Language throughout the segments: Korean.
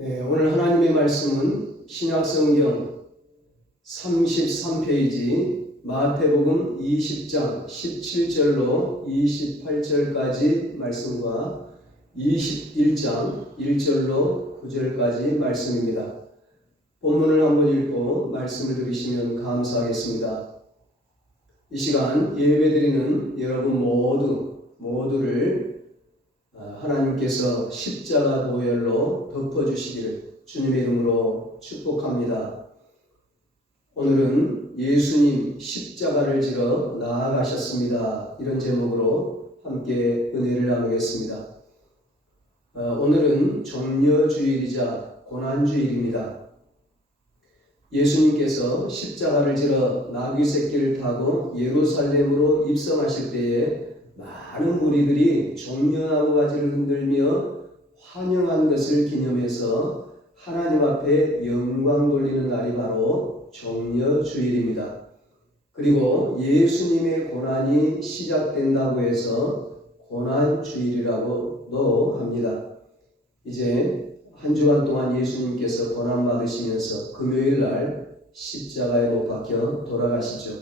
네, 오늘 하나님의 말씀은 신약성경 33페이지 마태복음 20장 17절로 28절까지 말씀과 21장 1절로 9절까지 말씀입니다. 본문을 한번 읽고 말씀을 들으시면 감사하겠습니다. 이 시간 예배드리는 여러분 모두를 하나님께서 십자가 보혈로 덮어주시기를 주님의 이름으로 축복합니다. 오늘은 예수님 십자가를 지러 나아가셨습니다. 이런 제목으로 함께 은혜를 나누겠습니다. 오늘은 종려주일이자 고난주일입니다. 예수님께서 십자가를 지러 나귀 새끼를 타고 예루살렘으로 입성하실 때에 많은 무리들이 종려나무 가지를 흔들며 환영한 것을 기념해서 하나님 앞에 영광 돌리는 날이 바로 종려주일입니다. 그리고 예수님의 고난이 시작된다고 해서 고난주일이라고도 합니다. 이제 한 주간 동안 예수님께서 고난받으시면서 금요일 날 십자가에 못 박혀 돌아가시죠.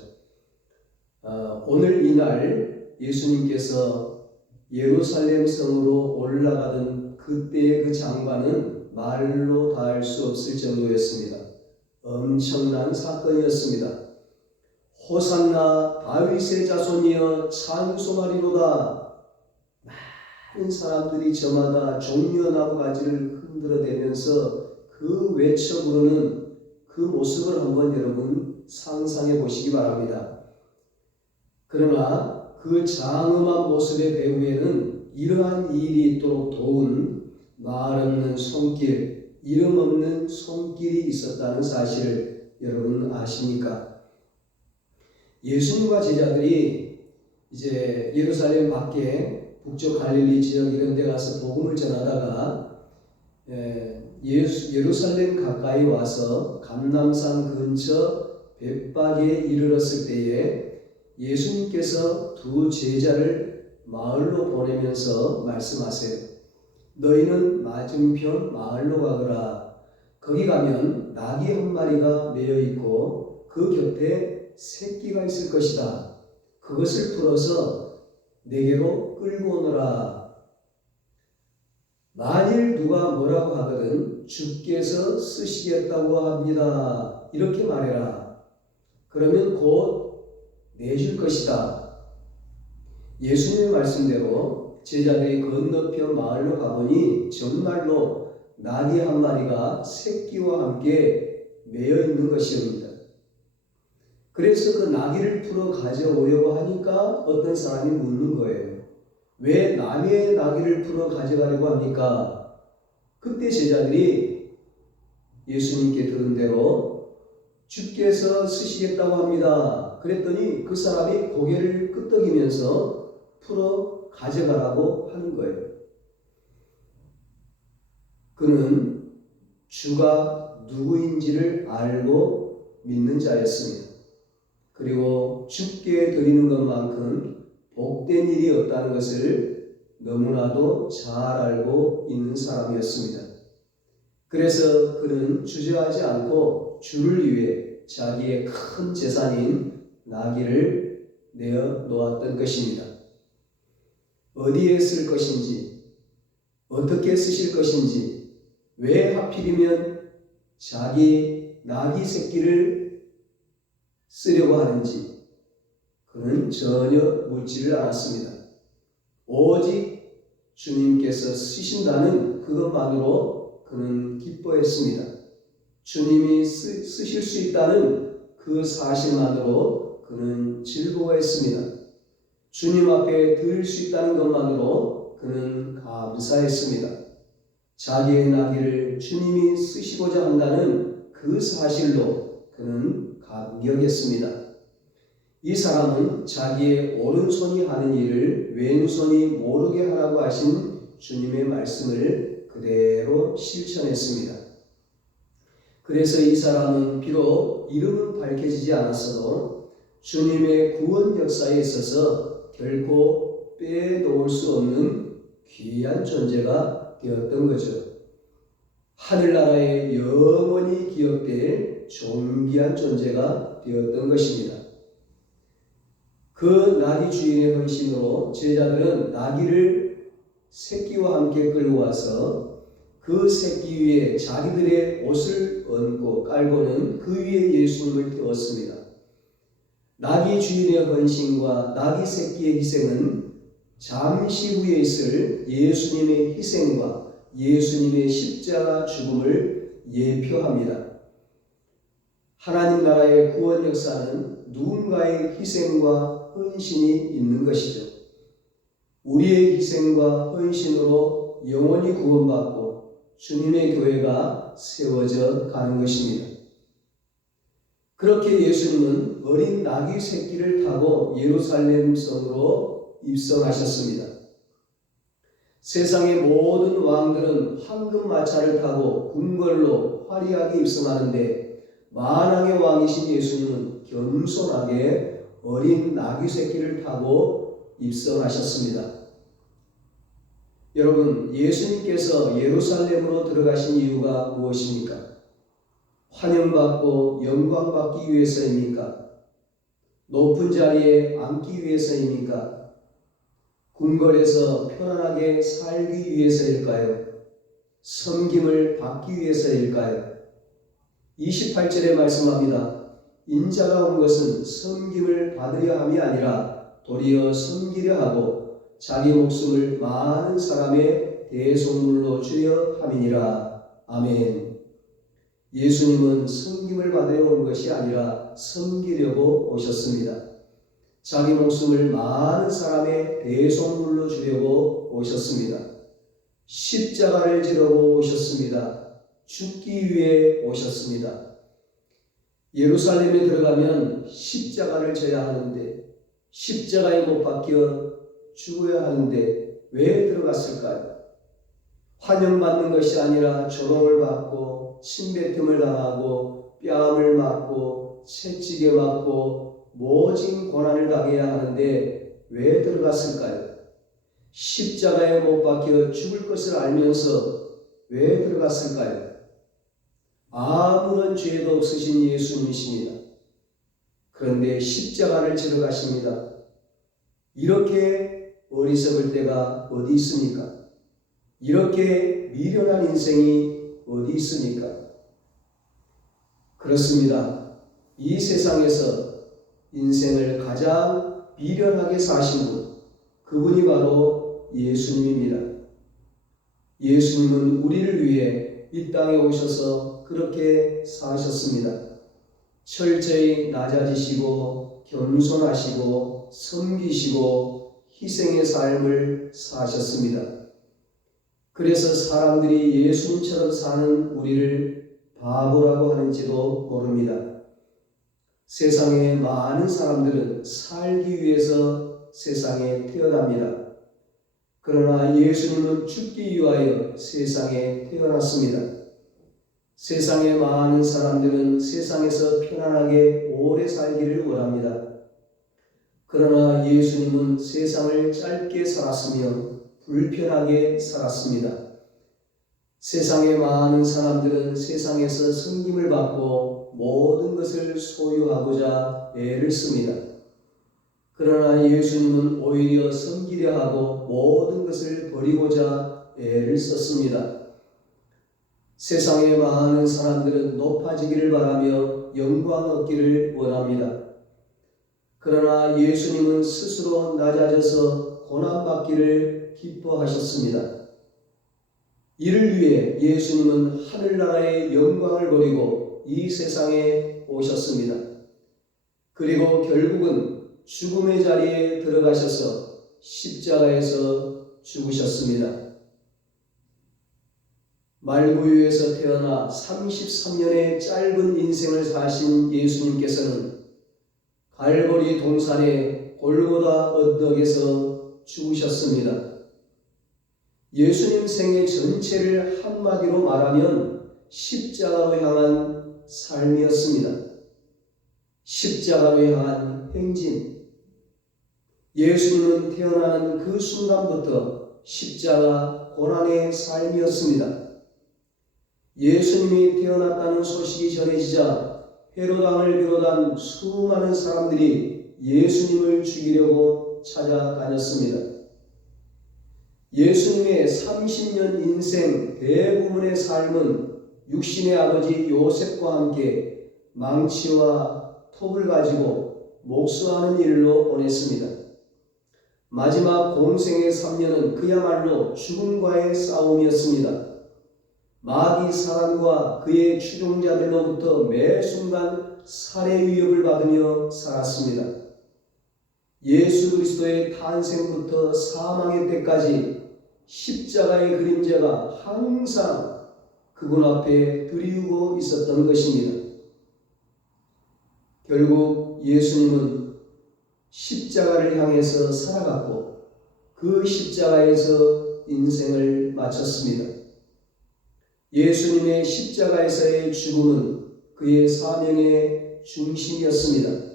오늘 이날 예수님께서 예루살렘 성으로 올라가던 그때의 그 장관은 말로 다할 수 없을 정도였습니다. 엄청난 사건이었습니다. 호산나 다윗의 자손이여 찬송하리로다. 많은 사람들이 저마다 종려나무 가지를 흔들어대면서 그 외쳐 부르는 그 모습을 한번 여러분 상상해 보시기 바랍니다. 그러나 그 장엄한 모습의 배후에는 이러한 일이 있도록 도운 말 없는 손길, 이름 없는 손길이 있었다는 사실을 여러분 아십니까? 예수님과 제자들이 이제 예루살렘 밖에 북쪽 갈릴리 지역 이런 데 가서 복음을 전하다가 예루살렘 가까이 와서 감람산 근처 벳박에 이르렀을 때에 예수님께서 두 제자를 마을로 보내면서 말씀하세요. 너희는 맞은편 마을로 가거라. 거기 가면 나귀 한 마리가 매여 있고 그 곁에 새끼가 있을 것이다. 그것을 풀어서 내게로 끌고 오너라. 만일 누가 뭐라고 하거든 주께서 쓰시겠다고 합니다. 이렇게 말해라. 그러면 곧 내줄 것이다. 예수님의 말씀대로 제자들이 건너편 마을로 가보니 정말로 나귀 한 마리가 새끼와 함께 매여 있는 것이옵니다. 그래서 그 나귀를 풀어 가져오려고 하니까 어떤 사람이 묻는 거예요. 왜 남의 나귀를 풀어 가져가려고 합니까? 그때 제자들이 예수님께 들은 대로 주께서 쓰시겠다고 합니다. 그랬더니 그 사람이 고개를 끄덕이면서 풀어 가져가라고 하는 거예요. 그는 주가 누구인지를 알고 믿는 자였습니다. 그리고 주께 드리는 것만큼 복된 일이 없다는 것을 너무나도 잘 알고 있는 사람이었습니다. 그래서 그는 주저하지 않고 주를 위해 자기의 큰 재산인 나귀를 내어 놓았던 것입니다. 어디에 쓸 것인지, 어떻게 쓰실 것인지, 왜 하필이면 자기 나귀 새끼를 쓰려고 하는지 그는 전혀 묻지를 않았습니다. 오직 주님께서 쓰신다는 그것만으로 그는 기뻐했습니다. 주님이 쓰실 수 있다는 그 사실만으로 그는 즐거워했습니다. 주님 앞에 드릴 수 있다는 것만으로 그는 감사했습니다. 자기의 나귀를 주님이 쓰시고자 한다는 그 사실로 그는 감격했습니다. 이 사람은 자기의 오른손이 하는 일을 왼손이 모르게 하라고 하신 주님의 말씀을 그대로 실천했습니다. 그래서 이 사람은 비록 이름은 밝혀지지 않았어도 주님의 구원 역사에 있어서 결코 빼놓을 수 없는 귀한 존재가 되었던 거죠. 하늘나라에 영원히 기억될 존귀한 존재가 되었던 것입니다. 그 나귀 주인의 헌신으로 제자들은 나귀를 새끼와 함께 끌고 와서 그 새끼 위에 자기들의 옷을 얹고 깔고는 그 위에 예수님을 태웠습니다. 나귀 주인의 헌신과 나귀 새끼의 희생은 잠시 후에 있을 예수님의 희생과 예수님의 십자가 죽음을 예표합니다. 하나님 나라의 구원 역사는 누군가의 희생과 헌신이 있는 것이죠. 우리의 희생과 헌신으로 영원히 구원받고 주님의 교회가 세워져 가는 것입니다. 그렇게 예수님은 어린 나귀 새끼를 타고 예루살렘 성으로 입성하셨습니다. 세상의 모든 왕들은 황금 마차를 타고 궁궐로 화려하게 입성하는데 만왕의 왕이신 예수님은 겸손하게 어린 나귀 새끼를 타고 입성하셨습니다. 여러분, 예수님께서 예루살렘으로 들어가신 이유가 무엇입니까? 환영받고 영광받기 위해서입니까? 높은 자리에 앉기 위해서입니까? 궁궐에서 편안하게 살기 위해서일까요? 섬김을 받기 위해서일까요? 28절에 말씀합니다. 인자가 온 것은 섬김을 받으려 함이 아니라 도리어 섬기려 하고 자기 목숨을 많은 사람의 대속물로 주려 함이니라. 아멘. 예수님은 섬김을 받으려 온 것이 아니라 섬기려고 오셨습니다. 자기 목숨을 많은 사람의 대속물로 주려고 오셨습니다. 십자가를 지려고 오셨습니다. 죽기 위해 오셨습니다. 예루살렘에 들어가면 십자가를 져야 하는데 십자가에 못 박혀 죽어야 하는데 왜 들어갔을까요? 환영받는 것이 아니라 조롱을 받고 침뱉음을 당하고 뺨을 맞고 채찍에 맞고 모진 고난을 당해야 하는데 왜 들어갔을까요? 십자가에 못 박혀 죽을 것을 알면서 왜 들어갔을까요? 아무런 죄도 없으신 예수님이십니다. 그런데 십자가를 지러 가십니다. 이렇게 어리석을 때가 어디 있습니까? 이렇게 미련한 인생이 어디 있습니까? 그렇습니다. 이 세상에서 인생을 가장 미련하게 사신 분, 그분이 바로 예수님입니다. 예수님은 우리를 위해 이 땅에 오셔서 그렇게 사셨습니다. 철저히 낮아지시고 겸손하시고 섬기시고 희생의 삶을 사셨습니다. 그래서 사람들이 예수님처럼 사는 우리를 바보라고 하는지도 모릅니다. 세상에 많은 사람들은 살기 위해서 세상에 태어납니다. 그러나 예수님은 죽기 위하여 세상에 태어났습니다. 세상에 많은 사람들은 세상에서 편안하게 오래 살기를 원합니다. 그러나 예수님은 세상을 짧게 살았으며 불편하게 살았습니다. 세상에 많은 사람들은 세상에서 섬김을 받고 모든 것을 소유하고자 애를 씁니다. 그러나 예수님은 오히려 섬기려 하고 모든 것을 버리고자 애를 썼습니다. 세상에 많은 사람들은 높아지기를 바라며 영광 얻기를 원합니다. 그러나 예수님은 스스로 낮아져서 고난받기를 기뻐하셨습니다. 이를 위해 예수님은 하늘나라의 영광을 버리고 이 세상에 오셨습니다. 그리고 결국은 죽음의 자리에 들어가셔서 십자가에서 죽으셨습니다. 말구유에서 태어나 33년의 짧은 인생을 사신 예수님께서는 갈보리 동산의 골고다 언덕에서 죽으셨습니다. 예수님 생애 전체를 한마디로 말하면 십자가로 향한 삶이었습니다. 십자가로 향한 행진. 예수님은 태어나는 그 순간부터 십자가 고난의 삶이었습니다. 예수님이 태어났다는 소식이 전해지자 헤롯 왕을 비롯한 수많은 사람들이 예수님을 죽이려고 찾아다녔습니다. 예수님의 30년 인생 대부분의 삶은 육신의 아버지 요셉과 함께 망치와 톱을 가지고 목수하는 일로 보냈습니다. 마지막 공생의 3년은 그야말로 죽음과의 싸움이었습니다. 마귀 사단과 그의 추종자들로부터 매 순간 살해 위협을 받으며 살았습니다. 예수 그리스도의 탄생부터 사망의 때까지 십자가의 그림자가 항상 그분 앞에 드리우고 있었던 것입니다. 결국 예수님은 십자가를 향해서 살아갔고 그 십자가에서 인생을 마쳤습니다. 예수님의 십자가에서의 죽음은 그의 사명의 중심이었습니다.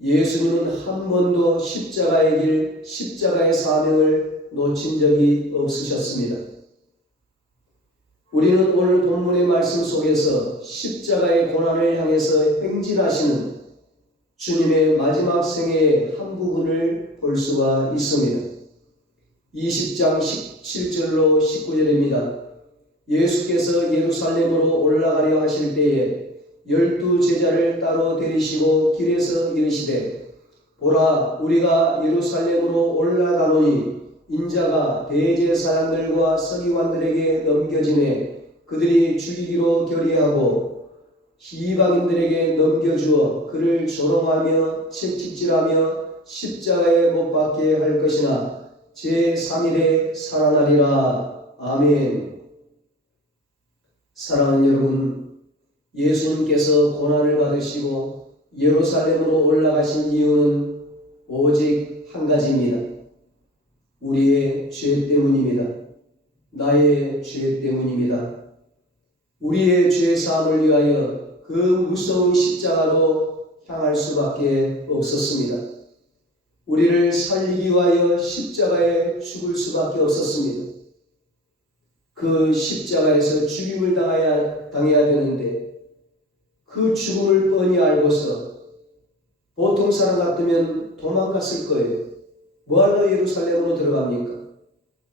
예수님은 한 번도 십자가의 길, 십자가의 사명을 놓친 적이 없으셨습니다. 우리는 오늘 본문의 말씀 속에서 십자가의 고난을 향해서 행진하시는 주님의 마지막 생애의 한 부분을 볼 수가 있습니다. 20장 17절로 19절입니다. 예수께서 예루살렘으로 올라가려 하실 때에 12제자를 따로 데리시고 길에서 이르시되 보라 우리가 예루살렘으로 올라가노니 인자가 대제사장들과 서기관들에게 넘겨지매 그들이 죽이기로 결의하고 이방인들에게 넘겨주어 그를 조롱하며 채찍질하며 십자가에 못 박게 할 것이나 제3일에 살아나리라. 아멘. 사랑하는 여러분, 예수님께서 고난을 받으시고 예루살렘으로 올라가신 이유는 오직 한 가지입니다. 우리의 죄 때문입니다. 나의 죄 때문입니다. 우리의 죄 사함을 위하여 그 무서운 십자가로 향할 수밖에 없었습니다. 우리를 살리기 위하여 십자가에 죽을 수밖에 없었습니다. 그 십자가에서 죽임을 당해야 되는데 그 죽음을 뻔히 알고서 보통 사람 같으면 도망갔을 거예요. 뭐하러 예루살렘으로 들어갑니까?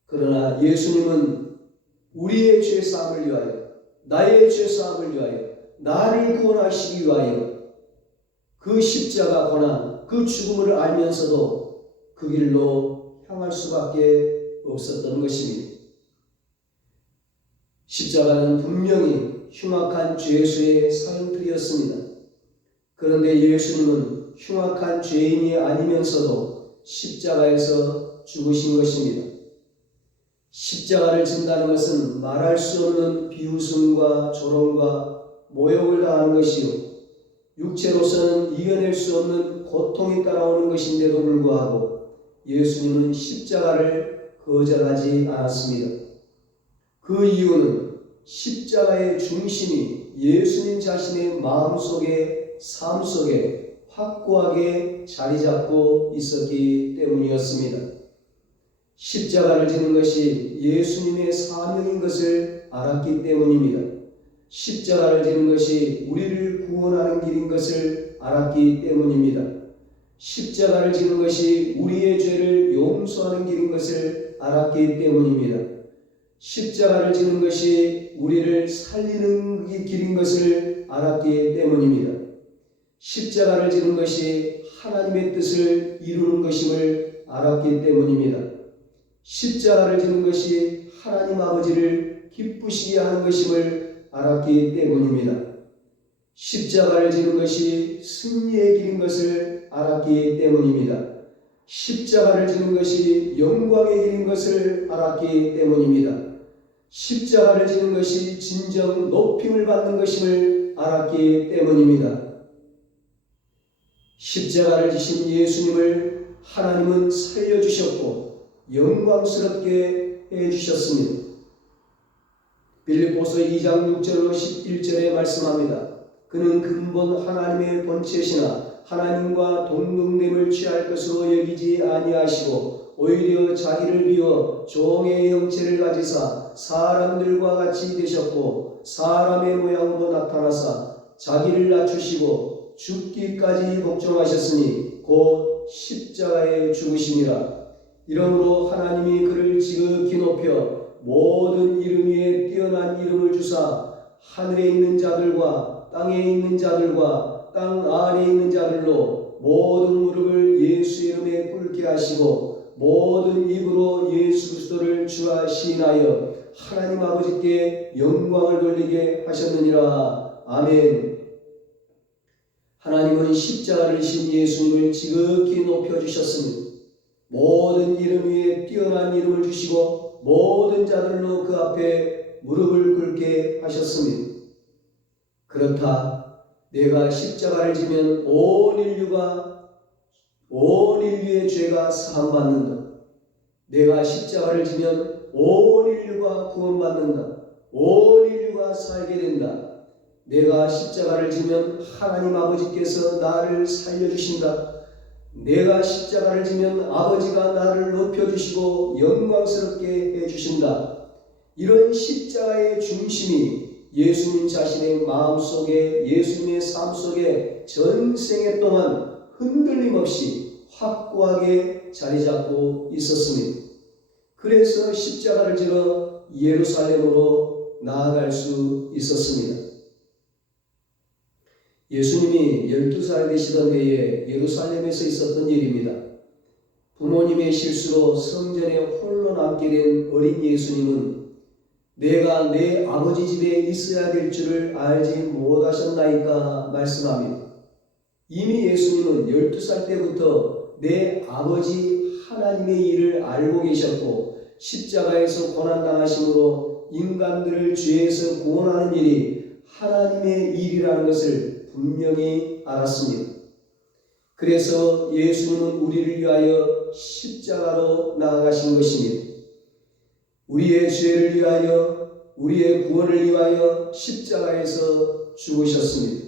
그러나 예수님은 우리의 죄 사함을 위하여, 나의 죄 사함을 위하여, 나를 구원하시기 위하여 그 십자가 고난, 그 죽음을 알면서도 그 길로 향할 수밖에 없었던 것입니다. 십자가는 분명히 흉악한 죄수의 사형틀이었습니다. 그런데 예수님은 흉악한 죄인이 아니면서도 십자가에서 죽으신 것입니다. 십자가를 진다는 것은 말할 수 없는 비웃음과 조롱과 모욕을 당하는 것이요, 육체로서는 이겨낼 수 없는 고통이 따라오는 것인데도 불구하고 예수님은 십자가를 거절하지 않았습니다. 그 이유는 십자가의 중심이 예수님 자신의 마음속에, 삶 속에 확고하게 자리 잡고 있었기 때문이었습니다. 십자가를 지는 것이 예수님의 사명인 것을 알았기 때문입니다. 십자가를 지는 것이 우리를 구원하는 길인 것을 알았기 때문입니다. 십자가를 지는 것이 우리의 죄를 용서하는 길인 것을 알았기 때문입니다. 십자가를 지는 것이 우리를 살리는 길인 것을 알았기 때문입니다. 십자가를 지는 것이 하나님의 뜻을 이루는 것임을 알았기 때문입니다. 십자가를 지는 것이 하나님 아버지를 기쁘시게 하는 것임을 알았기 때문입니다. 십자가를 지는 것이 승리의 길인 것을 알았기 때문입니다. 십자가를 지는 것이 영광의 길인 것을 알았기 때문입니다. 십자가를 지는 것이 진정 높임을 받는 것임을 알았기 때문입니다. 십자가를 지신 예수님을 하나님은 살려주셨고 영광스럽게 해주셨습니다. 빌립보서 2장 6절로 11절에 말씀합니다. 그는 근본 하나님의 본체시나 하나님과 동등됨을 취할 것으로 여기지 아니하시고 오히려 자기를 비워 종의 형체를 가지사 사람들과 같이 되셨고 사람의 모양으로 나타나사 자기를 낮추시고 죽기까지 복종하셨으니 곧 십자가에 죽으심이라. 이러므로 하나님이 그를 지극히 높여 모든 이름 위에 뛰어난 이름을 주사 하늘에 있는 자들과 땅에 있는 자들과 땅 아래에 있는 자들로 모든 무릎을 예수 이름에 꿇게 하시고 모든 입으로 예수 그리스도를 주와 시인하여 하나님 아버지께 영광을 돌리게 하셨느니라. 아멘. 하나님은 십자가를 진 예수님을 지극히 높여주셨으니 모든 이름 위에 뛰어난 이름을 주시고 모든 자들로 그 앞에 무릎을 꿇게 하셨으니 그렇다. 내가 십자가를 지면 온 인류의 죄가 사함받는다. 내가 십자가를 지면 온 인류가 구원받는다. 온 인류가 살게 된다. 내가 십자가를 지면 하나님 아버지께서 나를 살려주신다. 내가 십자가를 지면 아버지가 나를 높여주시고 영광스럽게 해주신다. 이런 십자가의 중심이 예수님 자신의 마음속에 예수님의 삶 속에 전생애 동안 흔들림 없이 확고하게 자리 잡고 있었습니다. 그래서 십자가를 지러 예루살렘으로 나아갈 수 있었습니다. 예수님이 12살 되시던 해에 예루살렘에서 있었던 일입니다. 부모님의 실수로 성전에 홀로 남게 된 어린 예수님은 내가 내 아버지 집에 있어야 될 줄을 알지 못하셨나이까 말씀합니다. 이미 예수님은 12살 때부터 내 아버지 하나님의 일을 알고 계셨고 십자가에서 고난당하심으로 인간들을 죄에서 구원하는 일이 하나님의 일이라는 것을 분명히 알았습니다. 그래서 예수님은 우리를 위하여 십자가로 나아가신 것입니다. 우리의 죄를 위하여 우리의 구원을 위하여 십자가에서 죽으셨습니다.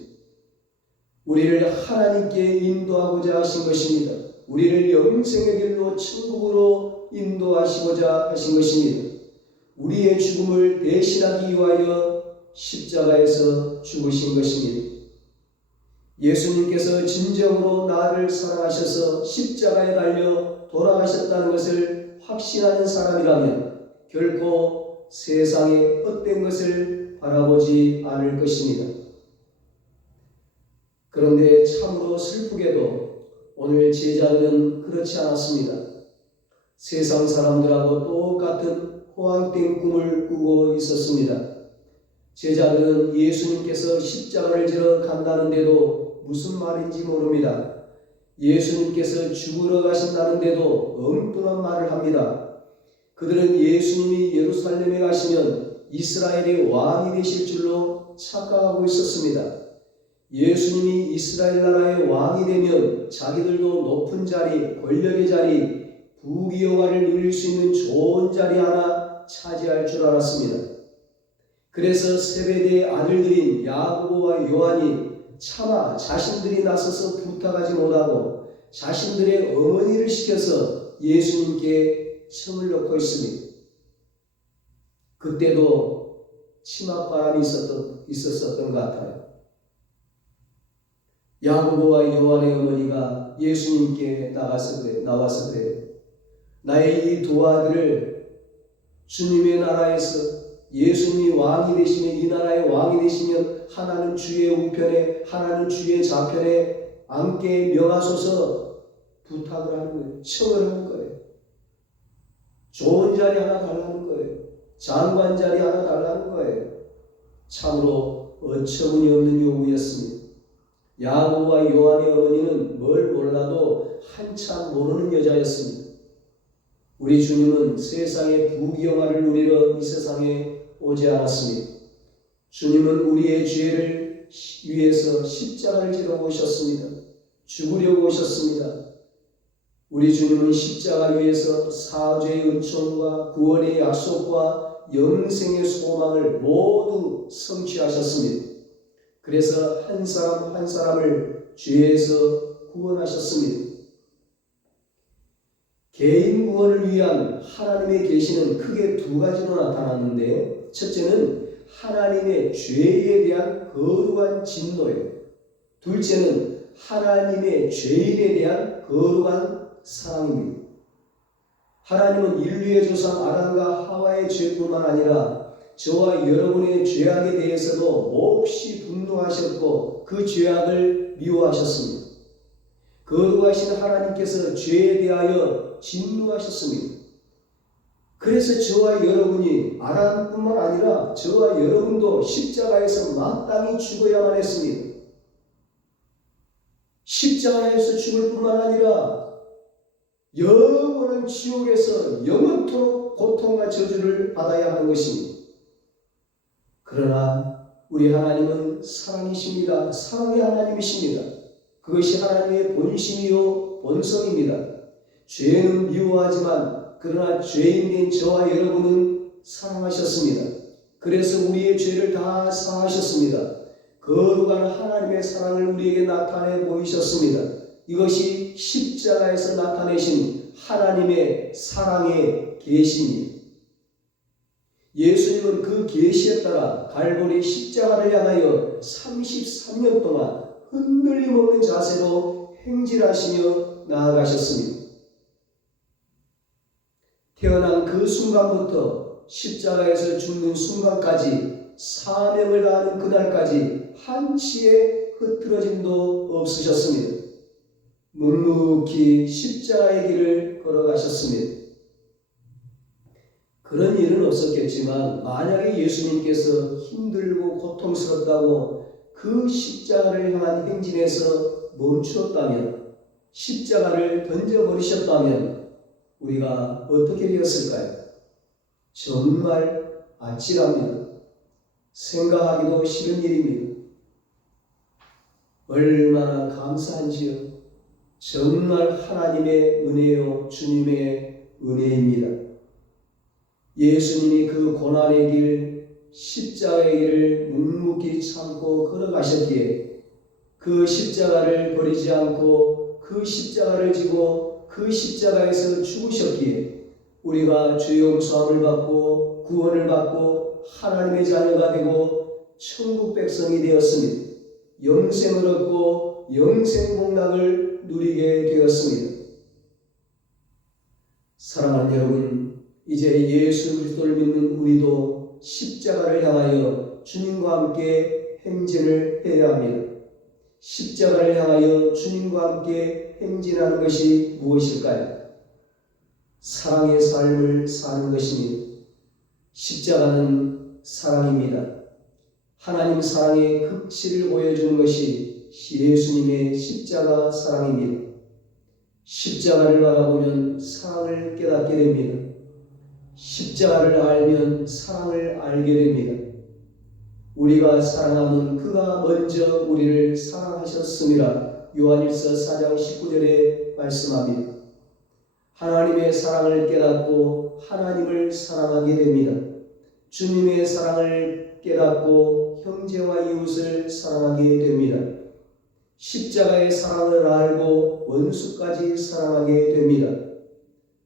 우리를 하나님께 인도하고자 하신 것입니다. 우리를 영생의 길로 천국으로 인도하시고자 하신 것입니다. 우리의 죽음을 대신하기 위하여 십자가에서 죽으신 것입니다. 예수님께서 진정으로 나를 사랑하셔서 십자가에 달려 돌아가셨다는 것을 확신하는 사람이라면 결코 세상의 헛된 것을 바라보지 않을 것입니다. 그런데 참으로 슬프게도 오늘 제자들은 그렇지 않았습니다. 세상 사람들하고 똑같은 호황된 꿈을 꾸고 있었습니다. 제자들은 예수님께서 십자가를 지러 간다는데도 무슨 말인지 모릅니다. 예수님께서 죽으러 가신다는데도 엉뚱한 말을 합니다. 그들은 예수님이 예루살렘에 가시면 이스라엘의 왕이 되실 줄로 착각하고 있었습니다. 예수님이 이스라엘 나라의 왕이 되면 자기들도 높은 자리, 권력의 자리, 부귀 영화를 누릴 수 있는 좋은 자리 하나 차지할 줄 알았습니다. 그래서 세베대의 아들들인 야고보와 요한이 차마 자신들이 나서서 부탁하지 못하고 자신들의 어머니를 시켜서 예수님께 청을 넣고 있습니다. 그때도 치맛바람이 있었던 것 같아요. 야고보와 요한의 어머니가 예수님께 나와서 그래요. 나의 이 두 아들을 주님의 나라에서 예수님이 왕이 되시면 이 나라의 왕이 되시면 하나는 주의 우편에 하나는 주의 좌편에 앉게 명하소서 부탁을 하는 거예요. 청을 하는 거예요. 좋은 자리 하나 달라는 거예요. 장관 자리 하나 달라는 거예요. 참으로 어처구니 없는 요구였습니다. 야고보와 요한의 어머니는 뭘 몰라도 한참 모르는 여자였습니다. 우리 주님은 세상의 부귀영화를 누리러 이 세상에 오지 않았습니다. 주님은 우리의 죄를 위해서 십자가를 지러 오셨습니다. 죽으려고 오셨습니다. 우리 주님은 십자가 위에서 사죄의 은총과 구원의 약속과 영생의 소망을 모두 성취하셨습니다. 그래서 한 사람 한 사람을 죄에서 구원하셨습니다. 개인 구원을 위한 하나님의 계시는 크게 두 가지로 나타났는데요. 첫째는 하나님의 죄에 대한 거룩한 진노예요. 둘째는 하나님의 죄인에 대한 거룩한 사랑입니다. 하나님은 인류의 조상 아담과 하와의 죄뿐만 아니라 저와 여러분의 죄악에 대해서도 몹시 분노하셨고 그 죄악을 미워하셨습니다. 거룩하신 하나님께서 죄에 대하여 진노하셨습니다. 그래서 저와 여러분이 아담뿐만 아니라 저와 여러분도 십자가에서 마땅히 죽어야만 했습니다. 십자가에서 죽을 뿐만 아니라 영원한 지옥에서 영원토록 고통과 저주를 받아야 하는 것입니다. 그러나 우리 하나님은 사랑이십니다. 사랑의 하나님이십니다. 그것이 하나님의 본심이요 본성입니다. 죄는 미워하지만 그러나 죄인된 저와 여러분은 사랑하셨습니다. 그래서 우리의 죄를 다 사하셨습니다. 거룩한 하나님의 사랑을 우리에게 나타내 보이셨습니다. 이것이 십자가에서 나타내신 하나님의 사랑의 계시입니다. 예수님은 그 계시에 따라 갈보리 십자가를 향하여 33년 동안 흔들림 없는 자세로 행진하시며 나아가셨습니다. 태어난 그 순간부터 십자가에서 죽는 순간까지 사명을 다하는 그날까지 한치의 흐트러짐도 없으셨습니다. 묵묵히 십자가의 길을 걸어가셨습니다. 그런 일은 없었겠지만 만약에 예수님께서 힘들고 고통스럽다고 그 십자가를 향한 행진에서 멈추었다면, 십자가를 던져버리셨다면 우리가 어떻게 되었을까요? 정말 아찔합니다. 생각하기도 싫은 일입니다. 얼마나 감사한지요. 정말 하나님의 은혜요, 주님의 은혜입니다. 예수님이 그 고난의 길, 십자가의 길을 묵묵히 참고 걸어가셨기에 그 십자가를 버리지 않고 그 십자가를 지고 그 십자가에서 죽으셨기에 우리가 죄 용서함을 받고 구원을 받고 하나님의 자녀가 되고 천국 백성이 되었습니다. 영생을 얻고 영생 복락을 누리게 되었습니다. 사랑하는 여러분, 이제 예수 그리스도를 믿는 우리도 십자가를 향하여 주님과 함께 행진을 해야 합니다. 십자가를 향하여 주님과 함께 행진하는 것이 무엇일까요? 사랑의 삶을 사는 것입니다. 십자가는 사랑입니다. 하나님 사랑의 극치를 보여주는 것이 예수님의 십자가 사랑입니다. 십자가를 바라보면 사랑을 깨닫게 됩니다. 십자가를 알면 사랑을 알게 됩니다. 우리가 사랑하면 그가 먼저 우리를 사랑하셨음이라 요한일서 4장 19절에 말씀합니다. 하나님의 사랑을 깨닫고 하나님을 사랑하게 됩니다. 주님의 사랑을 깨닫고 형제와 이웃을 사랑하게 됩니다. 십자가의 사랑을 알고 원수까지 사랑하게 됩니다.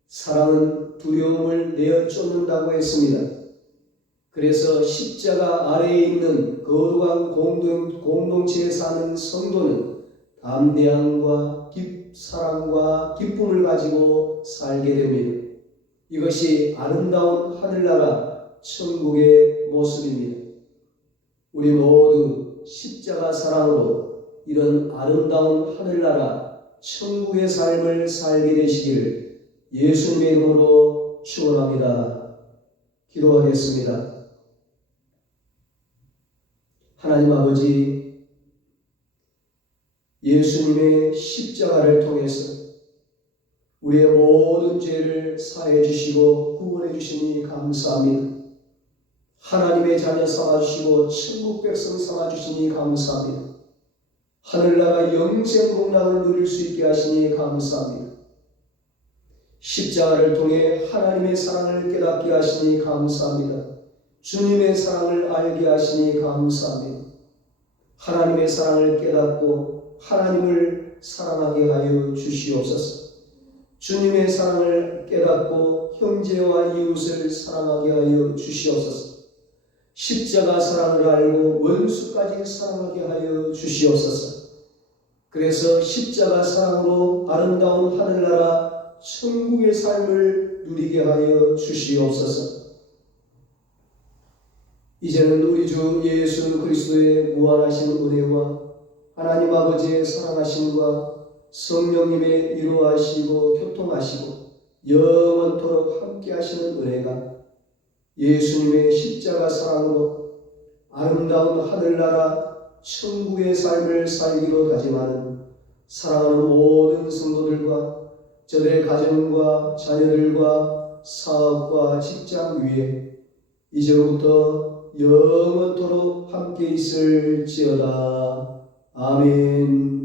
사랑은 두려움을 내어 쫓는다고 했습니다. 그래서 십자가 아래에 있는 거룩한 공동체에 사는 성도는 담대함과 사랑과 기쁨을 가지고 살게 됩니다. 이것이 아름다운 하늘나라 천국의 모습입니다. 우리 모두 십자가 사랑으로 이런 아름다운 하늘나라 천국의 삶을 살게 되시기를 예수님의 이름으로 축원합니다. 기도하겠습니다. 하나님 아버지, 예수님의 십자가를 통해서 우리의 모든 죄를 사해 주시고 구원해 주시니 감사합니다. 하나님의 자녀 삼아주시고 천국 백성 삼아주시니 감사합니다. 하늘나라 영생 복락을 누릴 수 있게 하시니 감사합니다. 십자가를 통해 하나님의 사랑을 깨닫게 하시니 감사합니다. 주님의 사랑을 알게 하시니 감사합니다. 하나님의 사랑을 깨닫고 하나님을 사랑하게 하여 주시옵소서. 주님의 사랑을 깨닫고 형제와 이웃을 사랑하게 하여 주시옵소서. 십자가 사랑을 알고 원수까지 사랑하게 하여 주시옵소서. 그래서 십자가 사랑으로 아름다운 하늘나라 천국의 삶을 누리게 하여 주시옵소서. 이제는 우리 주 예수 그리스도의 무한하신 은혜와 하나님 아버지의 사랑하심과 성령님의 위로하시고 교통하시고 영원토록 함께 하시는 은혜가 예수님의 십자가 사랑으로 아름다운 하늘나라 천국의 삶을 살기로 다짐하는 사랑하는 모든 성도들과 저들의 가정과 자녀들과 사업과 직장 위에 이제로부터 영원토록 함께 있을지어다. 아멘.